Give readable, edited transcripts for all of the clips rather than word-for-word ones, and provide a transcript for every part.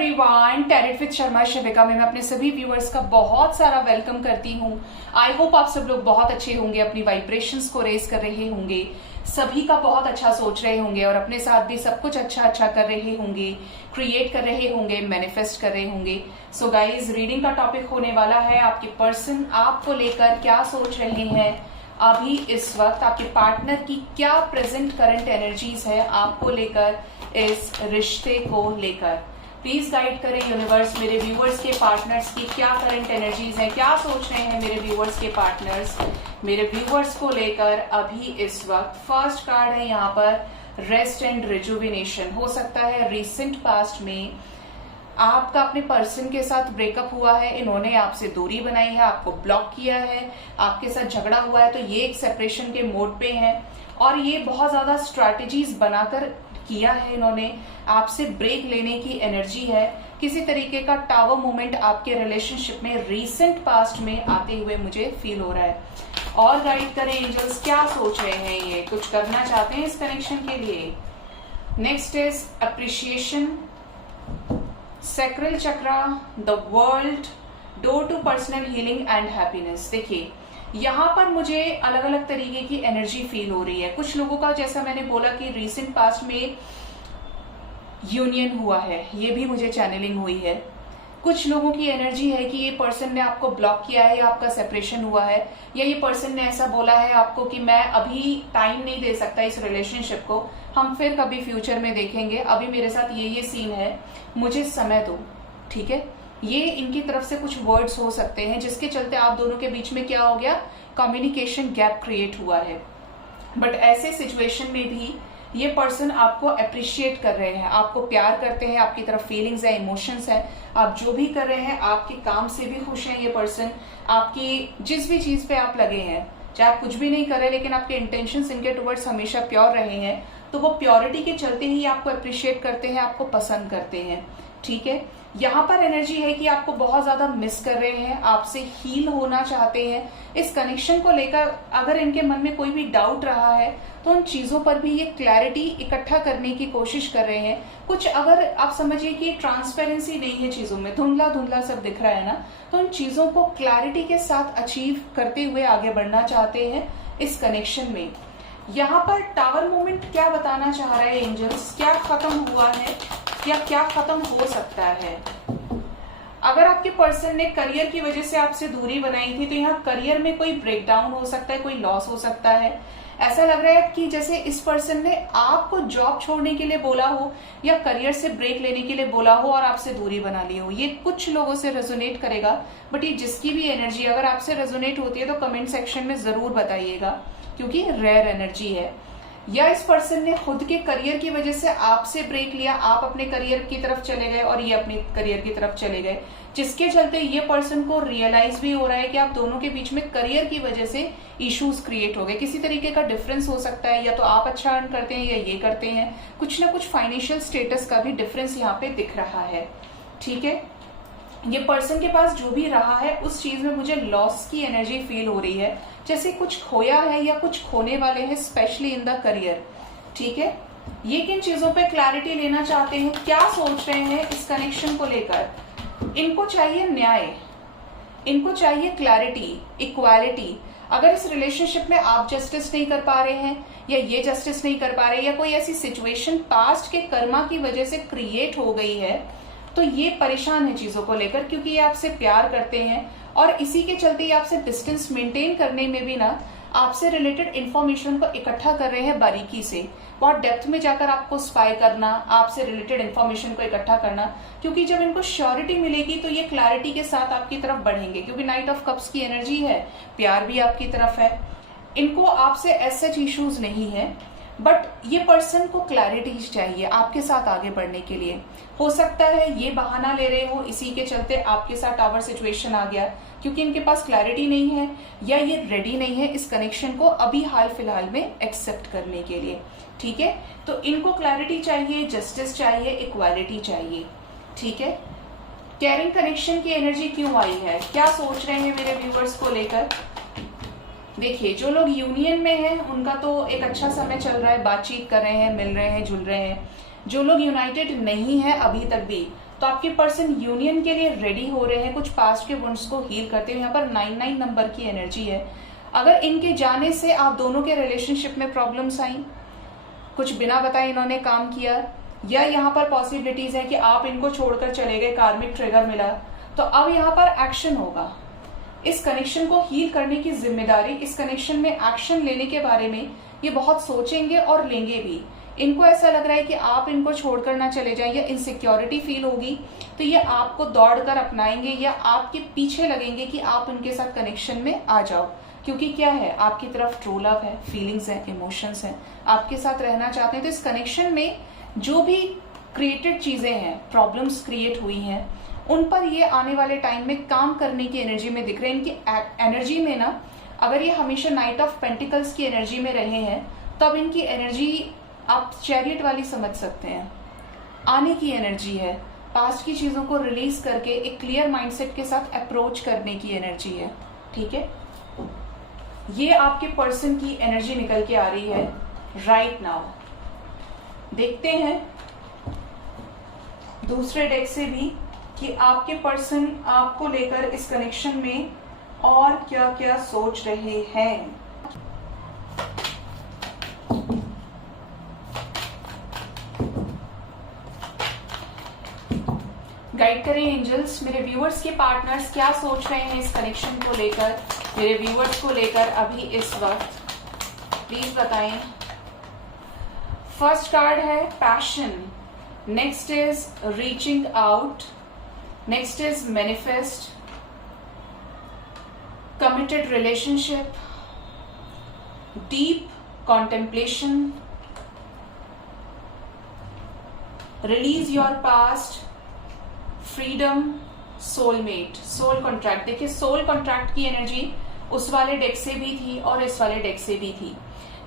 Everyone, talent with Sharma शिविका में मैं अपने सभी व्यूअर्स का बहुत सारा वेलकम करती हूँ। आई होप आप सब लोग बहुत अच्छे होंगे, अपनी वाइब्रेशंस को रेज कर रहे होंगे, सभी का बहुत अच्छा सोच रहे होंगे और अपने साथ भी सब कुछ अच्छा कर रहे होंगे, क्रिएट कर रहे होंगे, मैनिफेस्ट कर रहे होंगे। सो गाइज, रीडिंग का टॉपिक होने वाला है आपके पर्सन आपको लेकर क्या सोच रहे हैं अभी इस वक्त, आपके पार्टनर की क्या प्रेजेंट करंट एनर्जीज है आपको लेकर, इस रिश्ते को लेकर। प्लीज गाइड करें यूनिवर्स, मेरे व्यूअर्स के पार्टनर्स की क्या करंट एनर्जीज हैं, क्या सोच रहे हैं मेरे व्यूअर्स के पार्टनर्स मेरे व्यूअर्स को लेकर अभी इस वक्त। फर्स्ट कार्ड है यहाँ पर रेस्ट एंड रिजुविनेशन। हो सकता है रिसेंट पास्ट में आपका अपने पर्सन के साथ ब्रेकअप हुआ है, इन्होंने आपसे दूरी बनाई है, आपको ब्लॉक किया है, आपके साथ झगड़ा हुआ है, तो ये एक सेपरेशन के मोड पे है और ये बहुत ज्यादा स्ट्रैटेजीज बनाकर किया है इन्होंने, आपसे ब्रेक लेने की एनर्जी है। किसी तरीके का टावर मूवमेंट आपके रिलेशनशिप में रीसेंट पास्ट में आते हुए मुझे फील हो रहा है। और गाइड करें एंजल्स, क्या सोच रहे हैं, ये कुछ करना चाहते हैं इस कनेक्शन के लिए। Next is appreciation, sacral chakra, the world, door to personal healing and happiness. देखिए यहाँ पर मुझे अलग अलग तरीके की एनर्जी फील हो रही है। कुछ लोगों का, जैसा मैंने बोला कि रीसेंट पास्ट में यूनियन हुआ है, ये भी मुझे चैनलिंग हुई है। कुछ लोगों की एनर्जी है कि ये पर्सन ने आपको ब्लॉक किया है या आपका सेपरेशन हुआ है, या ये पर्सन ने ऐसा बोला है आपको कि मैं अभी टाइम नहीं दे सकता इस रिलेशनशिप को, हम फिर कभी फ्यूचर में देखेंगे, अभी मेरे साथ ये सीन है, मुझे समय दो। ठीक है, ये इनकी तरफ से कुछ वर्ड्स हो सकते हैं जिसके चलते आप दोनों के बीच में क्या हो गया, कम्युनिकेशन गैप क्रिएट हुआ है। बट ऐसे सिचुएशन में भी ये पर्सन आपको अप्रिशिएट कर रहे हैं, आपको प्यार करते हैं, आपकी तरफ फीलिंग्स है, इमोशंस है, आप जो भी कर रहे हैं आपके काम से भी खुश हैं ये पर्सन, आपकी जिस भी चीज पे आप लगे हैं, चाहे आप कुछ भी नहीं कर रहे लेकिन आपके इंटेंशंस इनके टुवर्ड्स हमेशा प्योर रहे हैं, तो वो प्योरिटी के चलते ही आपको अप्रिशिएट करते हैं, आपको पसंद करते हैं। ठीक है, यहाँ पर एनर्जी है कि आपको बहुत ज्यादा मिस कर रहे हैं, आपसे हील होना चाहते हैं। इस कनेक्शन को लेकर अगर इनके मन में कोई भी डाउट रहा है तो उन चीजों पर भी ये क्लैरिटी इकट्ठा करने की कोशिश कर रहे हैं। कुछ अगर आप समझिए कि ट्रांसपेरेंसी नहीं है चीजों में, धुंधला धुंधला सब दिख रहा है ना, तो उन चीजों को क्लैरिटी के साथ अचीव करते हुए आगे बढ़ना चाहते हैं इस कनेक्शन में। यहाँ पर टावर मूवमेंट क्या बताना चाह रहे हैं एंजल्स, क्या खत्म हुआ है या क्या खत्म हो सकता है। अगर आपके पर्सन ने करियर की वजह से आपसे दूरी बनाई थी तो यहाँ करियर में कोई ब्रेकडाउन हो सकता है, कोई लॉस हो सकता है। ऐसा लग रहा है कि जैसे इस पर्सन ने आपको जॉब छोड़ने के लिए बोला हो या करियर से ब्रेक लेने के लिए बोला हो और आपसे दूरी बना ली हो। ये कुछ लोगों से रेजोनेट करेगा, बट ये जिसकी भी एनर्जी अगर आपसे रेजोनेट होती है तो कमेंट सेक्शन में जरूर बताइएगा, क्योंकि रेयर एनर्जी है। या इस पर्सन ने खुद के करियर की वजह से आपसे ब्रेक लिया, आप अपने करियर की तरफ चले गए और ये अपने करियर की तरफ चले गए, जिसके चलते ये पर्सन को रियलाइज भी हो रहा है कि आप दोनों के बीच में करियर की वजह से इश्यूज क्रिएट हो गए। किसी तरीके का डिफरेंस हो सकता है, या तो आप अच्छा अर्न करते हैं या ये करते हैं, कुछ ना कुछ फाइनेंशियल स्टेटस का भी डिफरेंस यहाँ पे दिख रहा है। ठीक है, ये पर्सन के पास जो भी रहा है उस चीज में मुझे लॉस की एनर्जी फील हो रही है, जैसे कुछ खोया है या कुछ खोने वाले हैं, स्पेशली इन द करियर। ठीक है, ये किन चीजों पे क्लैरिटी लेना चाहते हैं, क्या सोच रहे हैं इस कनेक्शन को लेकर। इनको चाहिए न्याय, इनको चाहिए क्लैरिटी, इक्वालिटी। अगर इस रिलेशनशिप में आप जस्टिस नहीं कर पा रहे हैं या ये जस्टिस नहीं कर पा रहे, या कोई ऐसी सिचुएशन पास्ट के कर्मा की वजह से क्रिएट हो गई है, तो ये परेशान है चीजों को लेकर, क्योंकि ये आपसे प्यार करते हैं और इसी के चलते ये आपसे डिस्टेंस मेंटेन करने में भी ना आपसे रिलेटेड इंफॉर्मेशन को इकट्ठा कर रहे हैं बारीकी से, बहुत डेप्थ में जाकर आपको स्पाई करना, आपसे रिलेटेड इंफॉर्मेशन को इकट्ठा करना, क्योंकि जब इनको श्योरिटी मिलेगी तो ये क्लैरिटी के साथ आपकी तरफ बढ़ेंगे, क्योंकि नाइट ऑफ कप्स की एनर्जी है, प्यार भी आपकी तरफ है, इनको आपसे ऐसे इश्यूज नहीं है, बट ये पर्सन को क्लैरिटी चाहिए आपके साथ आगे बढ़ने के लिए। हो सकता है ये बहाना ले रहे हो, इसी के चलते आपके साथ टावर सिचुएशन आ गया, क्योंकि इनके पास क्लैरिटी नहीं है या ये रेडी नहीं है इस कनेक्शन को अभी हाल फिलहाल में एक्सेप्ट करने के लिए। ठीक है, तो इनको क्लैरिटी चाहिए, जस्टिस चाहिए, इक्वालिटी चाहिए। ठीक है, केयरिंग कनेक्शन की एनर्जी क्यों आई है, क्या सोच रहे हैं मेरे व्यूअर्स को लेकर। देखिए, जो लोग यूनियन में हैं उनका तो एक अच्छा समय चल रहा है, बातचीत कर रहे हैं, मिल रहे हैं, जुल रहे हैं। जो लोग यूनाइटेड नहीं है अभी तक भी, तो आपके पर्सन यूनियन के लिए रेडी हो रहे हैं, कुछ पास्ट के वुंड्स को हील करते हैं। यहाँ पर 99 नंबर की एनर्जी है। अगर इनके जाने से आप दोनों के रिलेशनशिप में प्रॉब्लम्स आई, कुछ बिना बताए इन्होंने काम किया, या यहाँ पर पॉसिबिलिटीज है कि आप इनको छोड़कर चले गए, कार्मिक ट्रिगर मिला, तो अब यहाँ पर एक्शन होगा। इस कनेक्शन को हील करने की जिम्मेदारी, इस कनेक्शन में एक्शन लेने के बारे में ये बहुत सोचेंगे और लेंगे भी। इनको ऐसा लग रहा है कि आप इनको छोड़कर ना चले जाएं, या इनसिक्योरिटी फील होगी तो ये आपको दौड़कर अपनाएंगे या आपके पीछे लगेंगे कि आप उनके साथ कनेक्शन में आ जाओ। क्योंकि क्या है, आपकी तरफ ट्रू लव है, फीलिंग्स है, इमोशंस हैं, आपके साथ रहना चाहते हैं। तो इस कनेक्शन में जो भी क्रिएटेड चीजें हैं, प्रॉब्लम्स क्रिएट हुई हैं, उन पर ये आने वाले टाइम में काम करने की एनर्जी में दिख रहे हैं। इनकी एनर्जी में ना, अगर ये हमेशा नाइट ऑफ पेंटिकल्स की एनर्जी में रहे हैं, तब इनकी एनर्जी आप चैरियट वाली समझ सकते हैं। आने की एनर्जी है, पास्ट की चीजों को रिलीज करके एक क्लियर माइंडसेट के साथ अप्रोच करने की एनर्जी है। ठीक है, ये आपके पर्सन की एनर्जी निकल के आ रही है राइट नाउ। देखते हैं दूसरे डेक से भी कि आपके पर्सन आपको लेकर इस कनेक्शन में और क्या क्या सोच रहे हैं। गाइड करें एंजल्स, मेरे व्यूअर्स के पार्टनर्स क्या सोच रहे हैं इस कनेक्शन को लेकर, मेरे व्यूअर्स को लेकर अभी इस वक्त, प्लीज बताएं। फर्स्ट कार्ड है passion, next is reaching out, next is manifest, committed relationship, deep contemplation, release your past, freedom, soulmate, soul contract. देखिए सोल कॉन्ट्रैक्ट की एनर्जी उस वाले डेक से भी थी और इस वाले डेक से भी थी।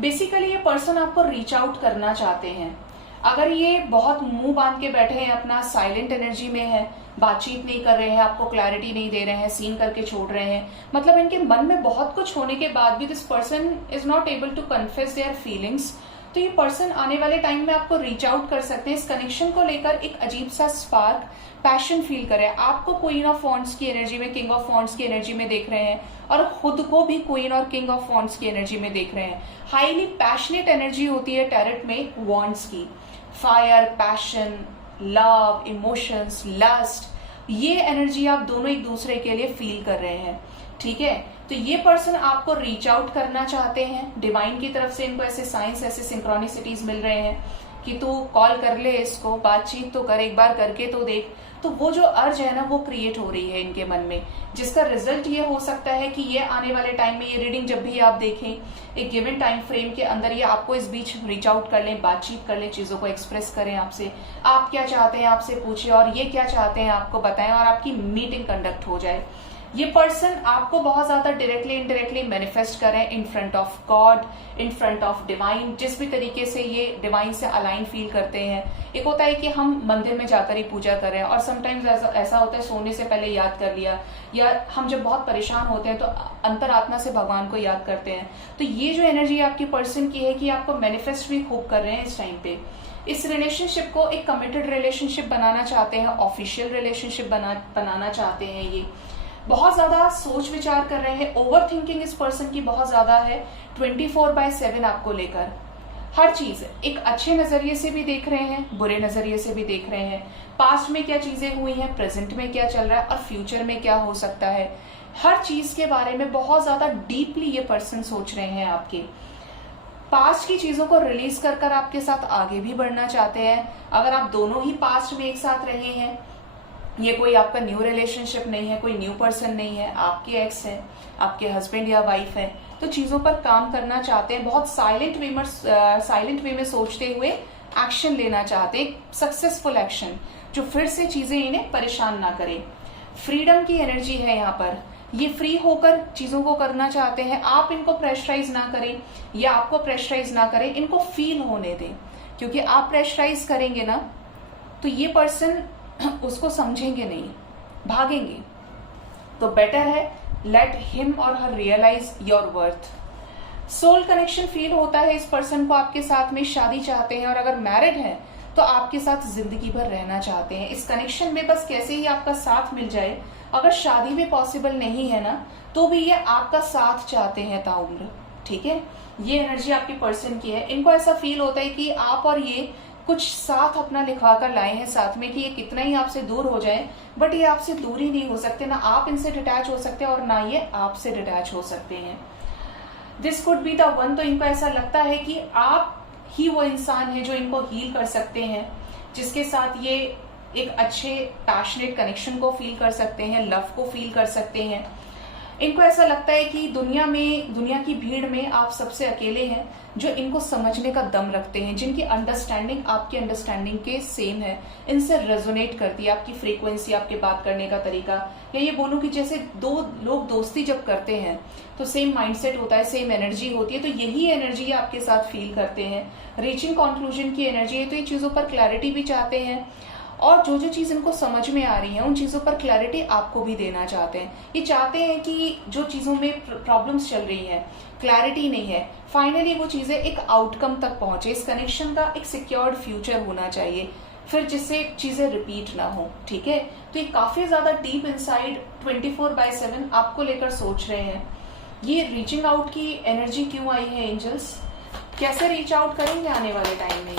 बेसिकली ये पर्सन आपको रीच आउट करना चाहते हैं। अगर ये बहुत मुंह बांध के बैठे हैं, अपना साइलेंट एनर्जी में है, बातचीत नहीं कर रहे हैं, आपको क्लैरिटी नहीं दे रहे हैं, सीन करके छोड़ रहे हैं, मतलब इनके मन में बहुत कुछ होने के बाद भी this person is not able to confess their feelings, तो ये पर्सन आने वाले टाइम में आपको रीच आउट कर सकते हैं। इस कनेक्शन को लेकर एक अजीब सा स्पार्क, पैशन फील करे। आपको क्वीन ऑफ वॉन्ड्स की एनर्जी में, किंग ऑफ वॉन्ड्स की एनर्जी में देख रहे हैं, और खुद को भी क्वीन और किंग ऑफ वॉन्ड्स की एनर्जी में देख रहे हैं। हाईली पैशनेट एनर्जी होती है टैरेट में वॉन्ड्स की, fire, passion, love, emotions, lust, ये एनर्जी आप दोनों एक दूसरे के लिए फील कर रहे हैं। ठीक है, तो ये पर्सन आपको रीच आउट करना चाहते हैं। डिवाइन की तरफ से इनको ऐसे साइंस, ऐसे सिंक्रोनिसिटीज मिल रहे हैं कि तू कॉल कर ले इसको, बातचीत तो कर, एक बार करके तो देख। तो वो जो अर्ज है ना, वो क्रिएट हो रही है इनके मन में, जिसका रिजल्ट ये हो सकता है कि ये आने वाले टाइम में, ये रीडिंग जब भी आप देखें, एक गिवन टाइम फ्रेम के अंदर ये आपको इस बीच रीच आउट कर लें, बातचीत कर लें, चीजों को एक्सप्रेस करें आपसे, आप क्या चाहते हैं आपसे पूछे, और ये क्या चाहते हैं आपको बताएं, और आपकी मीटिंग कंडक्ट हो जाए। ये पर्सन आपको बहुत ज्यादा डायरेक्टली इनडायरेक्टली मैनिफेस्ट करें in front of God, in front of divine, जिस भी तरीके से ये डिवाइन से अलाइन फील करते हैं। एक होता है कि हम मंदिर में जाकर ही पूजा करें, और समटाइम्स ऐसा होता है सोने से पहले याद कर लिया, या हम जब बहुत परेशान होते हैं तो अंतरात्मा से भगवान को याद करते हैं। तो ये जो एनर्जी आपकी पर्सन की है कि आपको मैनिफेस्ट भी खूब कर रहे हैं इस टाइम पे। इस रिलेशनशिप को एक कमिटेड रिलेशनशिप बनाना चाहते हैं, ऑफिशियल रिलेशनशिप बनाना चाहते हैं। ये बहुत ज्यादा सोच विचार कर रहे हैं, ओवर थिंकिंग इस पर्सन की बहुत ज्यादा है, 24/7 आपको लेकर हर चीज एक अच्छे नजरिए से भी देख रहे हैं, बुरे नजरिए से भी देख रहे हैं। पास्ट में क्या चीजें हुई हैं, प्रेजेंट में क्या चल रहा है, और फ्यूचर में क्या हो सकता है, हर चीज के बारे में बहुत ज्यादा डीपली ये पर्सन सोच रहे हैं। आपके पास्ट की चीजों को रिलीज कर आपके साथ आगे भी बढ़ना चाहते हैं। अगर आप दोनों ही पास्ट में एक साथ रहे हैं, ये कोई आपका न्यू रिलेशनशिप नहीं है, कोई न्यू पर्सन नहीं है, आपके एक्स है, आपके हस्बैंड या वाइफ है, तो चीजों पर काम करना चाहते हैं। बहुत साइलेंट वे में सोचते हुए एक्शन लेना चाहते हैं, सक्सेसफुल एक्शन जो फिर से चीजें इन्हें परेशान ना करे। फ्रीडम की एनर्जी है यहाँ पर, ये फ्री होकर चीजों को करना चाहते हैं। आप इनको प्रेशराइज ना करें या आपको प्रेशराइज ना करें, इनको फील होने दें, क्योंकि आप प्रेशराइज करेंगे ना तो ये पर्सन उसको समझेंगे नहीं, भागेंगे। तो बेटर है लेट हिम और her realise your worth. Soul connection feel होता है इस पर्सन को आपके साथ में, शादी चाहते हैं, और अगर मैरिड है तो आपके साथ जिंदगी भर रहना चाहते हैं। इस कनेक्शन में बस कैसे ही आपका साथ मिल जाए, अगर शादी भी पॉसिबल नहीं है ना, तो भी ये आपका साथ चाहते हैं ताउम्र। ठीक है, ये एनर्जी आपके पर्सन की है। इनको ऐसा फील होता है कि आप और ये कुछ साथ अपना लिखवा कर लाए हैं साथ में, कि ये कितना ही आपसे दूर हो जाए, बट ये आपसे दूर ही नहीं हो सकते, ना आप इनसे डिटैच हो सकते और ना ये आपसे डिटैच हो सकते हैं। This could be the one. तो इनको ऐसा लगता है कि आप ही वो इंसान है जो इनको हील कर सकते हैं, जिसके साथ ये एक अच्छे पैशनेट कनेक्शन को फील कर सकते हैं, लव को फील कर सकते हैं। इनको ऐसा लगता है कि दुनिया की भीड़ में आप सबसे अकेले हैं जो इनको समझने का दम रखते हैं, जिनकी अंडरस्टैंडिंग आपकी अंडरस्टैंडिंग के सेम है, इनसे रेजोनेट करती है आपकी फ्रीक्वेंसी, आपके बात करने का तरीका। या ये बोलूं कि जैसे दो लोग दोस्ती जब करते हैं तो सेम माइंडसेट होता है, सेम एनर्जी होती है, तो यही एनर्जी आपके साथ फील करते हैं। रीचिंग कंक्लूजन की एनर्जी है, तो ये चीजों पर क्लैरिटी भी चाहते हैं, और जो जो चीज इनको समझ में आ रही है उन चीजों पर क्लैरिटी आपको भी देना चाहते हैं। ये चाहते हैं कि जो चीजों में प्रॉब्लम्स चल रही है, क्लैरिटी नहीं है, फाइनली वो चीजें एक आउटकम तक पहुंचे। इस कनेक्शन का एक सिक्योर्ड फ्यूचर होना चाहिए, फिर जिससे चीजें रिपीट ना हो। ठीक है, तो ये काफी ज्यादा डीप इनसाइड 24/7 आपको लेकर सोच रहे हैं। ये रीचिंग आउट की एनर्जी क्यों आई है एंजल्स, कैसे रीच आउट करेंगे आने वाले टाइम में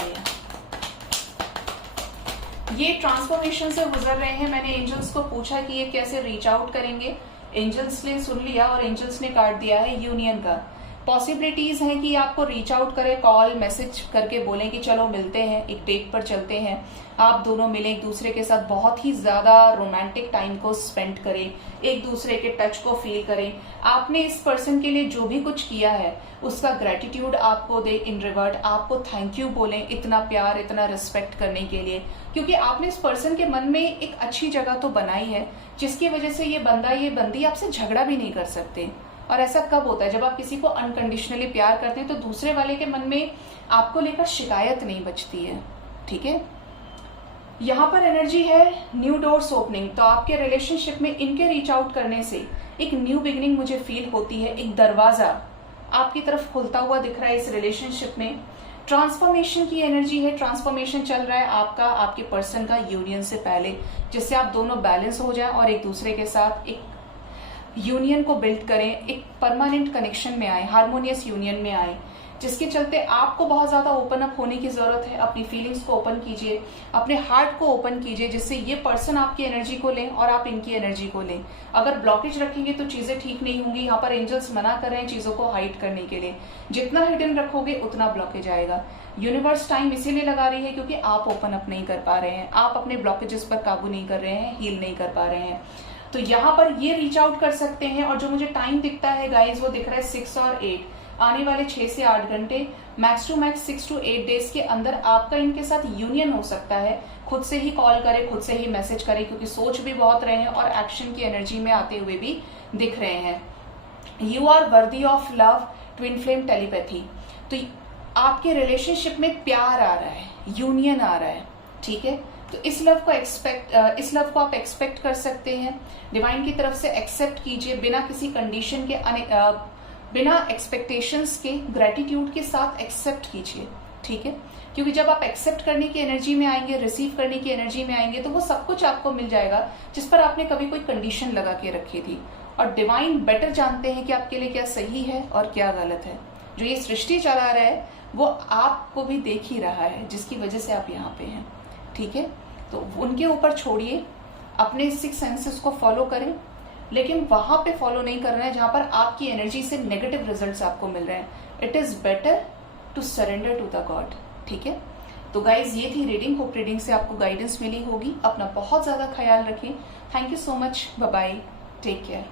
ये ट्रांसफॉर्मेशन से गुजर रहे हैं। मैंने एंजल्स को पूछा कि ये कैसे रीच आउट करेंगे, एंजल्स ने सुन लिया और एंजल्स ने काट दिया है यूनियन का। पॉसिबिलिटीज हैं कि आपको रीच आउट करें, कॉल मैसेज करके बोलें कि चलो मिलते हैं, एक डेट पर चलते हैं, आप दोनों मिलें, एक दूसरे के साथ बहुत ही ज्यादा रोमांटिक टाइम को स्पेंड करें, एक दूसरे के टच को फील करें। आपने इस पर्सन के लिए जो भी कुछ किया है उसका ग्रेटिट्यूड आपको दे, इन रिवर्ट आपको थैंक यू बोलें, इतना प्यार इतना रिस्पेक्ट करने के लिए, क्योंकि आपने इस पर्सन के मन में एक अच्छी जगह तो बनाई है जिसकी वजह से ये बंदा ये बंदी आपसे झगड़ा भी नहीं कर सकते। और ऐसा कब होता है, जब आप किसी को अनकंडीशनली प्यार करते हैं तो दूसरे वाले के मन में आपको लेकर शिकायत नहीं बचती है। ठीक है, यहाँ पर एनर्जी है न्यू डोर्स ओपनिंग। तो आपके रिलेशनशिप में इनके रीच आउट करने से एक न्यू बिगिनिंग मुझे फील होती है, एक दरवाजा आपकी तरफ खुलता हुआ दिख रहा है इस रिलेशनशिप में। ट्रांसफॉर्मेशन की एनर्जी है, ट्रांसफॉर्मेशन चल रहा है आपका आपके पर्सन का यूनियन से पहले, जिससे आप दोनों बैलेंस हो जाए और एक दूसरे के साथ एक यूनियन को बिल्ड करें, एक परमानेंट कनेक्शन में आए, हार्मोनियस यूनियन में आए, जिसके चलते आपको बहुत ज्यादा ओपन अप होने की जरूरत है। अपनी फीलिंग्स को ओपन कीजिए, अपने हार्ट को ओपन कीजिए, जिससे ये पर्सन आपकी एनर्जी को लें और आप इनकी एनर्जी को लें। अगर ब्लॉकेज रखेंगे तो चीजें ठीक नहीं होंगी। यहाँ पर एंजल्स मना कर रहे हैं चीजों को हाइड करने के लिए, जितना हिडन रखोगे उतना ब्लॉकेज आएगा। यूनिवर्स टाइम इसीलिए लगा रही है क्योंकि आप ओपन अप नहीं कर पा रहे हैं, आप अपने ब्लॉकेजेस पर काबू नहीं कर रहे हैं, हील नहीं कर पा रहे हैं। तो यहाँ पर ये रीच आउट कर सकते हैं। और जो मुझे टाइम दिखता है गाइज, वो दिख रहा है 6 और 8, आने वाले 6 से 8 घंटे, max to max 6 to 8 days के अंदर आपका इनके साथ यूनियन हो सकता है। खुद से ही कॉल करें, खुद से ही मैसेज करें, क्योंकि सोच भी बहुत रहे हैं और एक्शन की एनर्जी में आते हुए भी दिख रहे हैं। You are worthy of love, twin flame telepathy. तो आपके रिलेशनशिप में प्यार आ रहा है, यूनियन आ रहा है। ठीक है, तो इस लव को आप एक्सपेक्ट कर सकते हैं। डिवाइन की तरफ से एक्सेप्ट कीजिए, बिना किसी कंडीशन के, बिना एक्सपेक्टेशंस के, ग्रेटिट्यूड के साथ एक्सेप्ट कीजिए। ठीक है, क्योंकि जब आप एक्सेप्ट करने की एनर्जी में आएंगे, रिसीव करने की एनर्जी में आएंगे, तो वो सब कुछ आपको मिल जाएगा जिस पर आपने कभी कोई कंडीशन लगा के रखी थी। और डिवाइन बेटर जानते हैं कि आपके लिए क्या सही है और क्या गलत है। जो ये सृष्टि चला रहा है वो आपको भी देख ही रहा है, जिसकी वजह से आप यहाँ पे हैं। ठीक है, तो उनके ऊपर छोड़िए, अपने 6 सेंसेस को फॉलो करें, लेकिन वहां पे फॉलो नहीं करना है जहां पर आपकी एनर्जी से नेगेटिव रिजल्ट्स आपको मिल रहे हैं। It is better to surrender to the god. ठीक है, तो गाइज ये थी रीडिंग। होप रीडिंग से आपको गाइडेंस मिली होगी। अपना बहुत ज्यादा ख्याल रखें। Thank you so much, bye bye, take care.